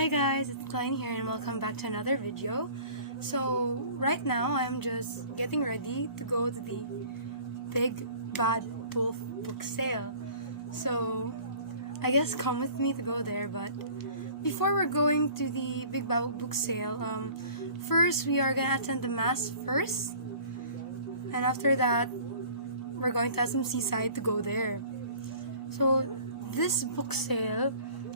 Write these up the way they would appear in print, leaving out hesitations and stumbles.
Hi guys, it's Clyne here and welcome back to another video. So right now I'm just getting ready to go to the Big Bad Wolf book sale. So I guess come with me to go there, but before we're going to the Big Bad book sale, first we are gonna attend the mass first, and after that we're going to SM Seaside to go there. So this book sale,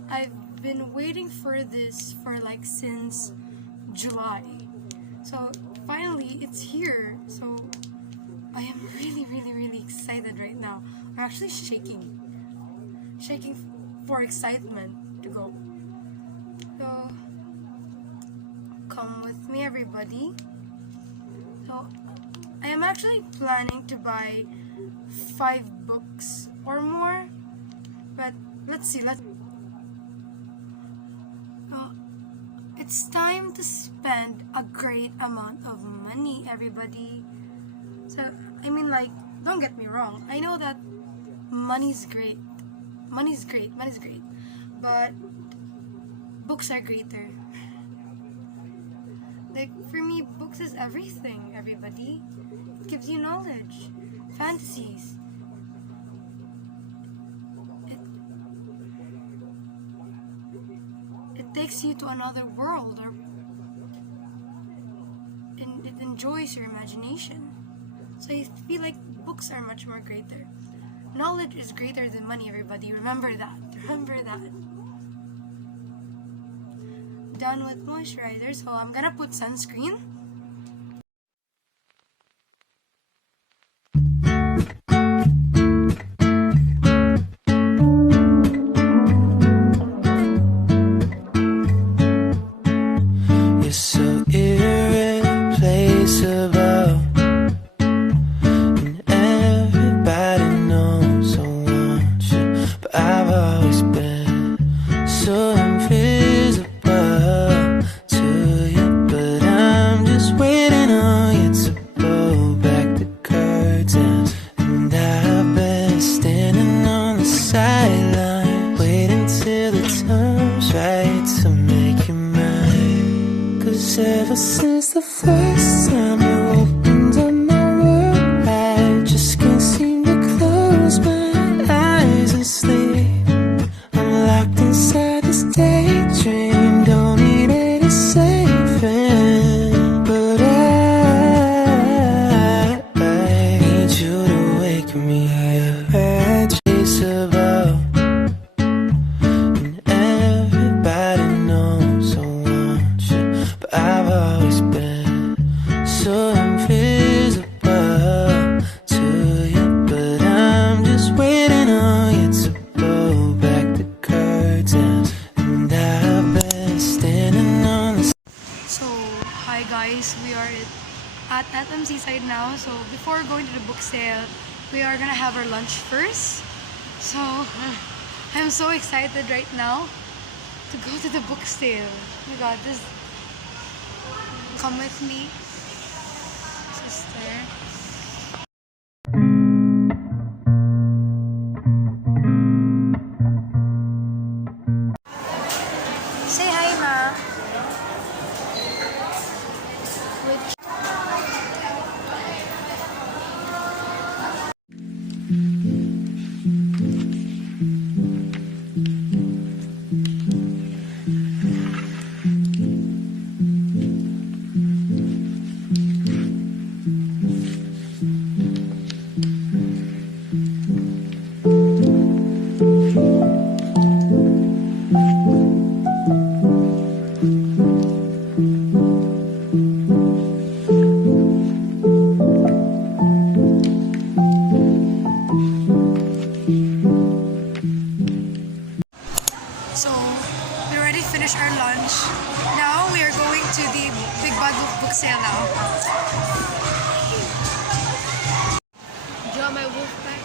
I've been waiting for this for like since July. So finally it's here. So I am really excited right now. I'm actually shaking for excitement to go. So come with me everybody. So I am actually planning to buy 5 books or more, but let's see. It's time to spend a great amount of money, everybody. So, I mean, like, don't get me wrong. I know that money's great. Money's great. But books are greater. Like, for me, books is everything, everybody. It gives you knowledge, fantasies. It takes you to another world, or it enjoys your imagination. So I feel like books are much more greater. Knowledge is greater than money, everybody. Remember that. Done with moisturizer, so I'm gonna put sunscreen. Ever since the first time you opened up my world, I just can't seem to close my eyes and sleep. I'm locked inside this daydream, don't need any saving. But I need you to wake me up. Red chase above, and everybody knows I want you, but I've always been so invisible to you. But I'm just waiting on you to blow back the curtains, and I've been standing on the. So hi guys, we are at SM Seaside now. So before going to the book sale, we are gonna have our lunch first. So I'm so excited right now to go to the book sale. Oh my god, this. Come with me, sister. Say hi, ma. So we already finished our lunch. Now we are going to the Big Bad book sale now. Draw my wolf back.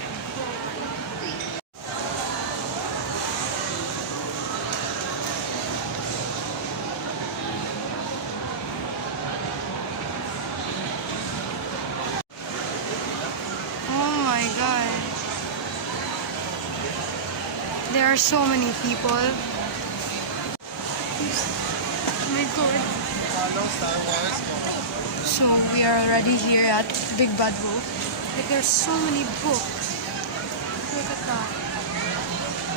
Oh my god. There are so many people. Oh my god. So we are already here at Big Bad Wolf. Like there's so many books. Look at that.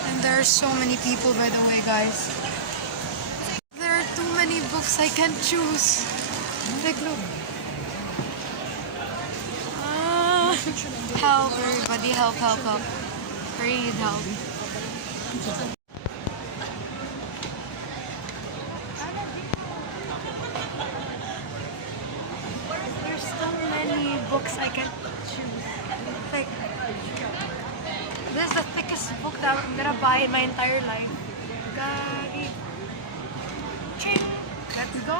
And there are so many people, by the way, guys. There are too many books I can't choose. Like look. Help everybody, help. Very need help. There's so many books I can choose. Like, this is the thickest book that I'm gonna buy in my entire life. Gagi. Ching! Let's go!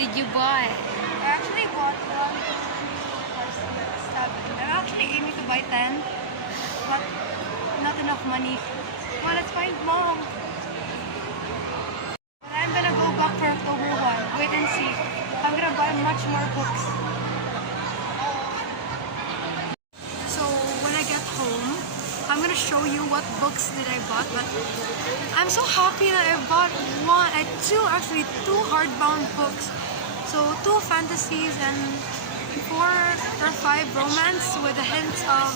Did you buy? I actually bought 1, 2, 3, 4, 5, 6, 7. I'm actually aiming to buy 10, but not enough money. Well, let's find mom. But I'm gonna go back for October 1. Wait and see. I'm gonna buy much more books. So when I get home, I'm gonna show you what books did I bought. But I'm so happy that I bought two hardbound books. So 2 fantasies and 4 or 5 romance with a hint of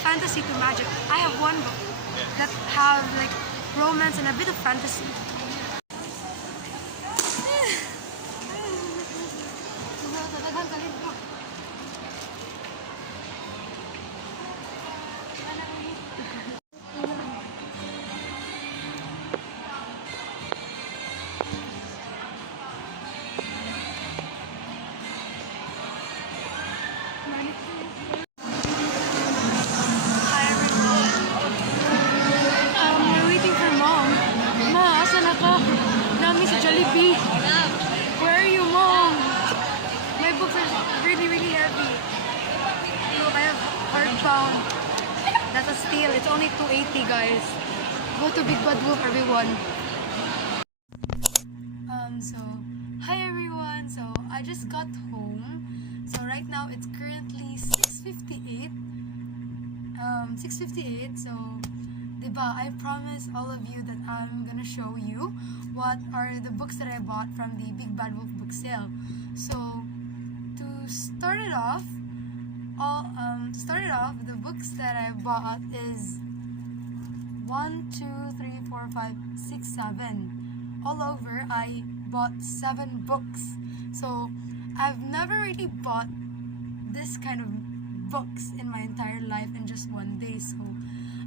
fantasy to magic. I have 1 book that have like romance and a bit of fantasy. Where are you, Mom? My books are really, really heavy. Look, I have hardbound. That's a steal. It's only $2.80, guys. Go to Big Bad Wolf, everyone. So, hi everyone. So, I just got home. So, right now it's currently 6:58. 6:58. So, diba, I promise all of you that I'm gonna show you what are the books that I bought from the Big Bad Wolf book sale. So to start it off, the books that I bought is 1, 2, 3, 4, 5, 6, 7. All over, I bought 7 books. So I've never really bought this kind of books in my entire life in just one day. So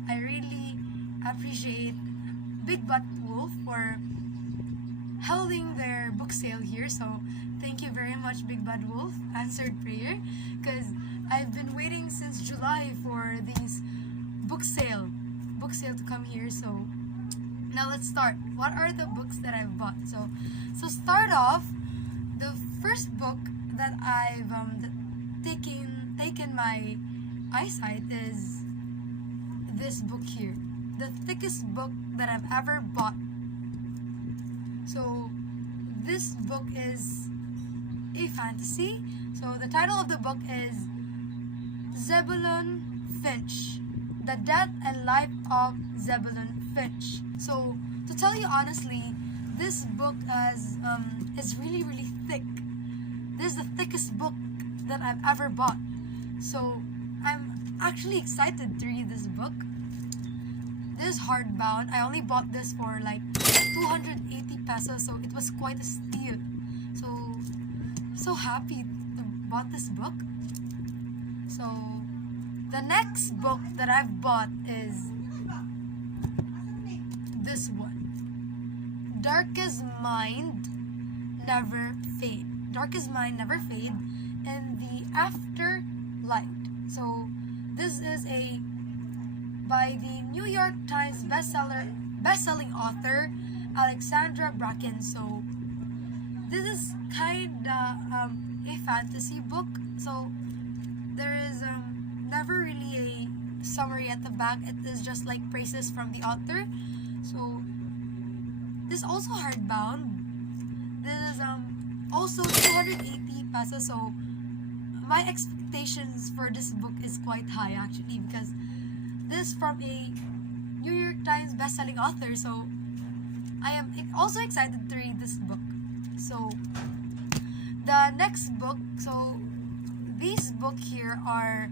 I really appreciate Big Bad Wolf for holding their book sale here. So thank you very much, Big Bad Wolf. Answered prayer, because I've been waiting since July for these book sale to come here. So now let's start. What are the books that I've bought? So start off, the first book that I've taken my eyesight is this book here, the thickest book that I've ever bought. So this book is a fantasy. So the title of the book is Zebulon Finch, The Death and Life of Zebulon Finch. So to tell you honestly, this book is really, really thick. This is the thickest book that I've ever bought. So I'm actually excited to read this book. This hardbound. I only bought this for like 280 pesos, so it was quite a steal. So happy to bought this book. So the next book that I've bought is this one. Darkest Mind Never Fade. Darkest Mind Never Fade in the Afterlight. So this is by the New York Times bestselling author Alexandra Bracken. So this is kinda a fantasy book. So there is never really a summary at the back. It is just like praises from the author. So this is also hardbound. This is also 280 pesos. So my expectations for this book is quite high actually, because this is from a New York Times bestselling author. So I am also excited to read this book. So the next book, so these books here are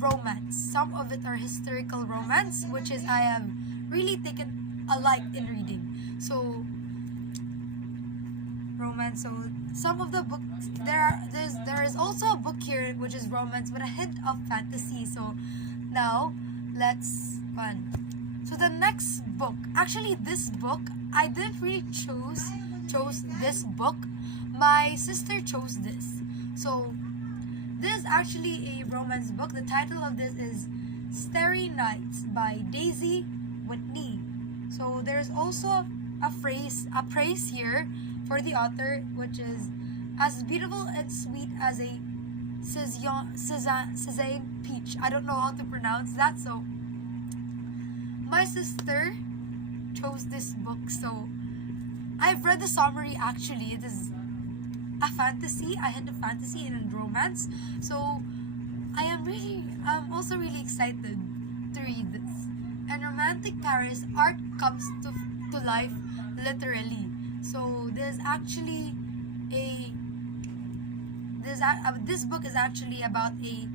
romance. Some of it are historical romance, which is I have really taken a like in reading. So romance. So some of the books there is also a book here which is romance with a hint of fantasy. So now let's fun. So the next book, actually this book I didn't really chose this book. My sister chose this. So this is actually a romance book. The title of this is Starry Nights by Daisy Whitney. So there's also a praise here for the author, which is as beautiful and sweet as a Suzanne peach. I don't know how to pronounce that. So my sister chose this book. So I've read the summary actually. It is a fantasy, a hint of fantasy and romance. So I'm also really excited to read this. In romantic Paris, art comes to life literally. So this book is actually about a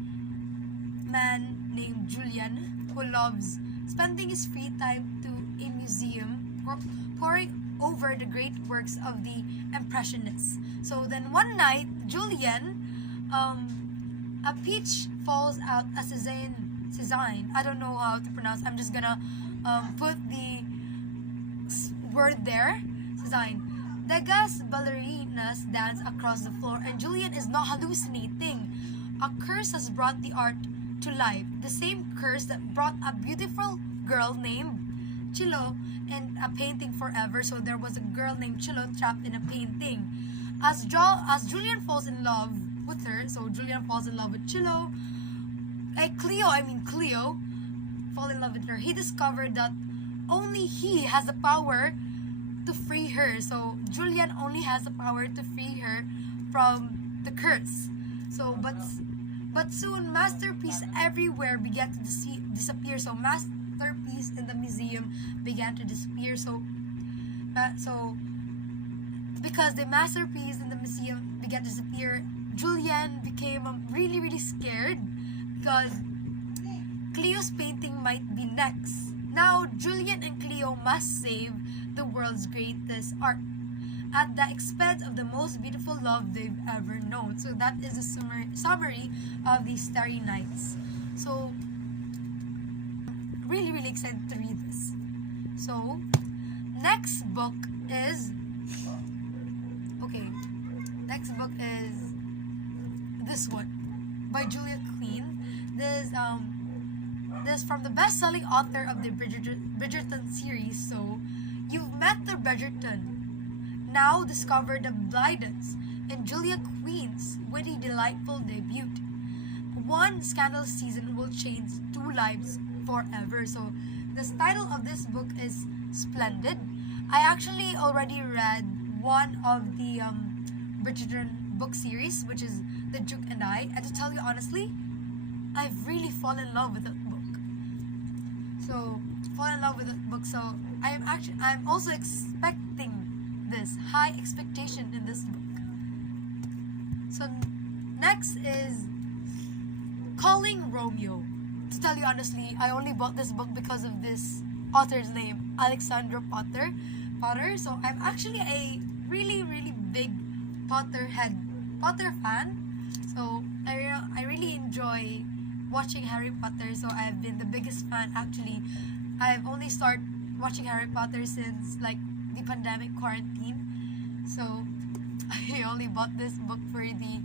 man named Julian who loves spending his free time to a museum poring over the great works of the Impressionists. So then one night, Julian, a peach falls out a Suzanne. I don't know how to pronounce. I'm just gonna put the word there. Suzanne. Degas ballerinas dance across the floor, and Julian is not hallucinating. A curse has brought the art to life. The same curse that brought a beautiful girl named Chilo in a painting forever. So there was a girl named Chilo trapped in a painting. As Julian falls in love with her, so Julian falls in love with Chilo. Cleo fall in love with her. He discovered that only he has the power to free her. So Julian only has the power to free her from the curse. So but soon masterpiece everywhere began to disappear. So masterpiece in the museum began to disappear. So because the masterpiece in the museum began to disappear, Julian became really, really scared because Cleo's painting might be next. Now, Julian and Cleo must save the world's greatest art at the expense of the most beautiful love they've ever known. So that is a summary of these Starry Nights. So, really, really excited to read this. So, next book is this one by Julia Clyne. This from the best-selling author of the Bridgerton series. So, you've met the Bridgerton. Now discover the Blydens in Julia Clyne's witty, delightful debut. One scandalous season will change two lives forever. So, the title of this book is Splendid. I actually already read one of the Bridgerton book series, which is The Duke and I. And to tell you honestly, I've really fallen in love with that book. So, So, I'm also expecting this high expectation in this book. So, next is Calling Romeo. To tell you honestly, I only bought this book because of this author's name, Alexandra Potter. So I'm actually a really big Potter fan. So I really enjoy watching Harry Potter. So I've been the biggest fan actually. I've only started watching Harry Potter since like the pandemic quarantine. So I only bought this book for the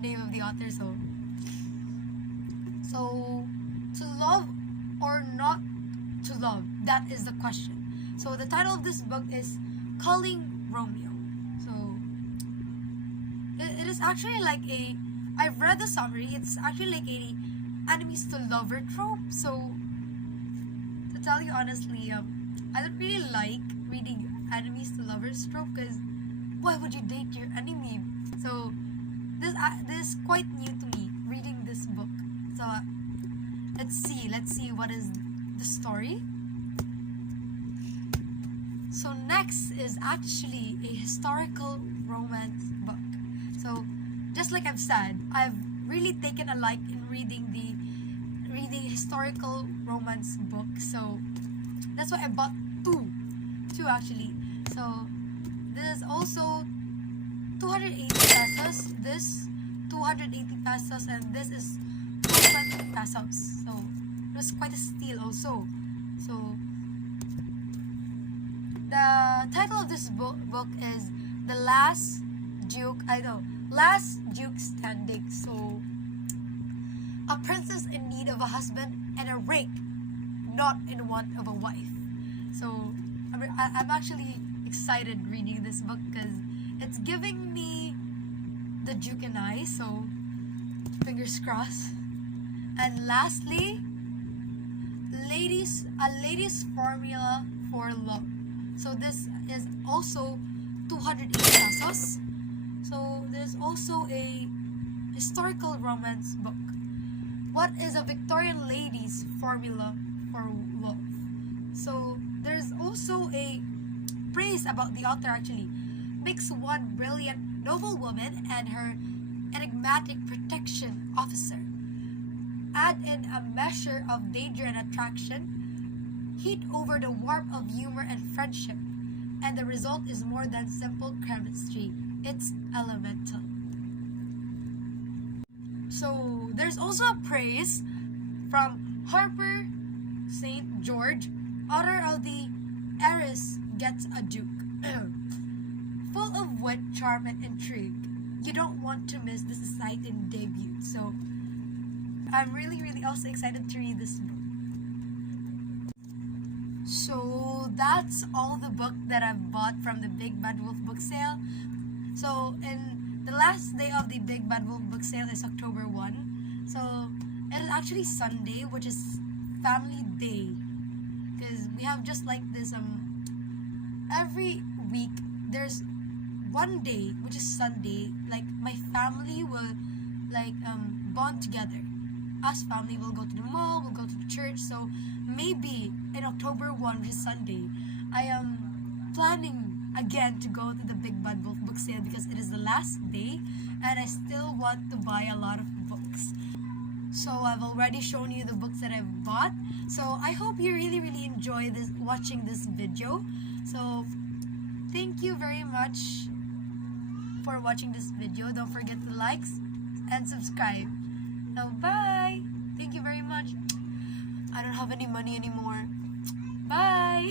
name of the author. So to love or not to love, that is the question. So the title of this book is Calling Romeo. So it is actually like I've read the summary. It's actually like a enemies to lover trope. So to tell you honestly, I don't really like reading enemies to lovers trope, because why would you date your enemy? So this is quite new to me, reading this book. So let's see what is the story. So next is actually a historical romance book. So just like I've said, I've really taken a like in reading historical romance books. So that's why I bought two actually. So this is also 280 pesos. This 280 pesos, and this is 220 pesos. So it was quite a steal also. So the title of this book is The Last Duke Standing. So a princess in need of a husband and a rake not in want of a wife. So I'm actually excited reading this book because it's giving me the Duke and I, so fingers crossed. And lastly, a lady's formula for love. So this is also 280 pesos. So there's also a historical romance book. What is a Victorian lady's formula for love? So there's also a praise about the author actually. Mix one brilliant noblewoman and her enigmatic protection officer. Add in a measure of danger and attraction. Heat over the warmth of humor and friendship. And the result is more than simple chemistry. It's elemental. So there's also a praise from Harper St. George, author of The Heiress Gets a Duke. Full of wit, charm, and intrigue. You don't want to miss this exciting debut. So I'm really also excited to read this book. So that's all the book that I've bought from the Big Bad Wolf book sale. So in the last day of the Big Bad Wolf book sale is October 1. So it is actually Sunday, which is family day. Because we have just like this every week there's one day which is Sunday, like my family will like bond together. Us family will go to the mall, we'll go to the church. So maybe in October 1, which is Sunday, I am planning again to go to the Big Bad Wolf book sale because it is the last day and I still want to buy a lot of books. So I've already shown you the books that I've bought. So I hope you really enjoy watching this video. So thank you very much for watching this video. Don't forget to like and subscribe. Now bye. Thank you very much. I don't have any money anymore. Bye.